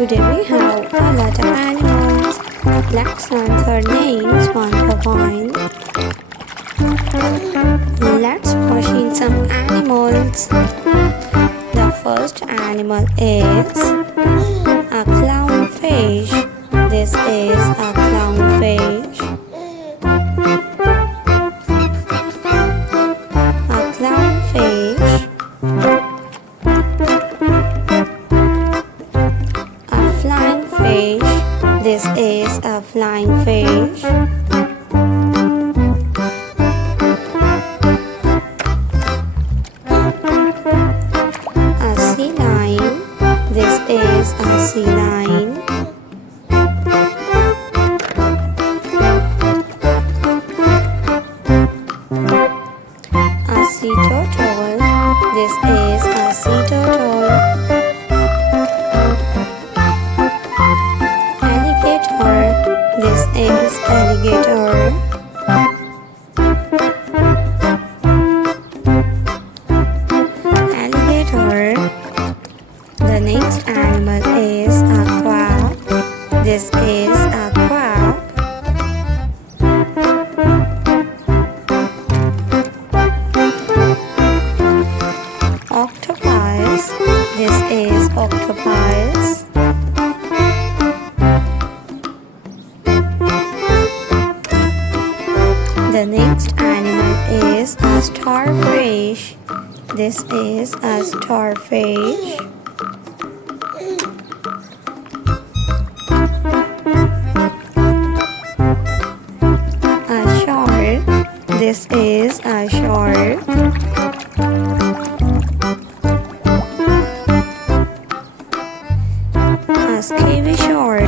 Today we have a lot of animals. Let's learn their names one by one. Let's watch in some animals. The first animal is a clownfish. This is a clownfish. A clownfish. A flying fish. This is a flying fish. A sea lion. This is a sea lion. A sea turtle. This is a sea turtle. Alligator. This is alligator. Alligator. The next animal is a crab. This is a crab. Octopus. This is octopus. The next animal is a starfish. This is a starfish. A shark. This is a shark. A scary shark.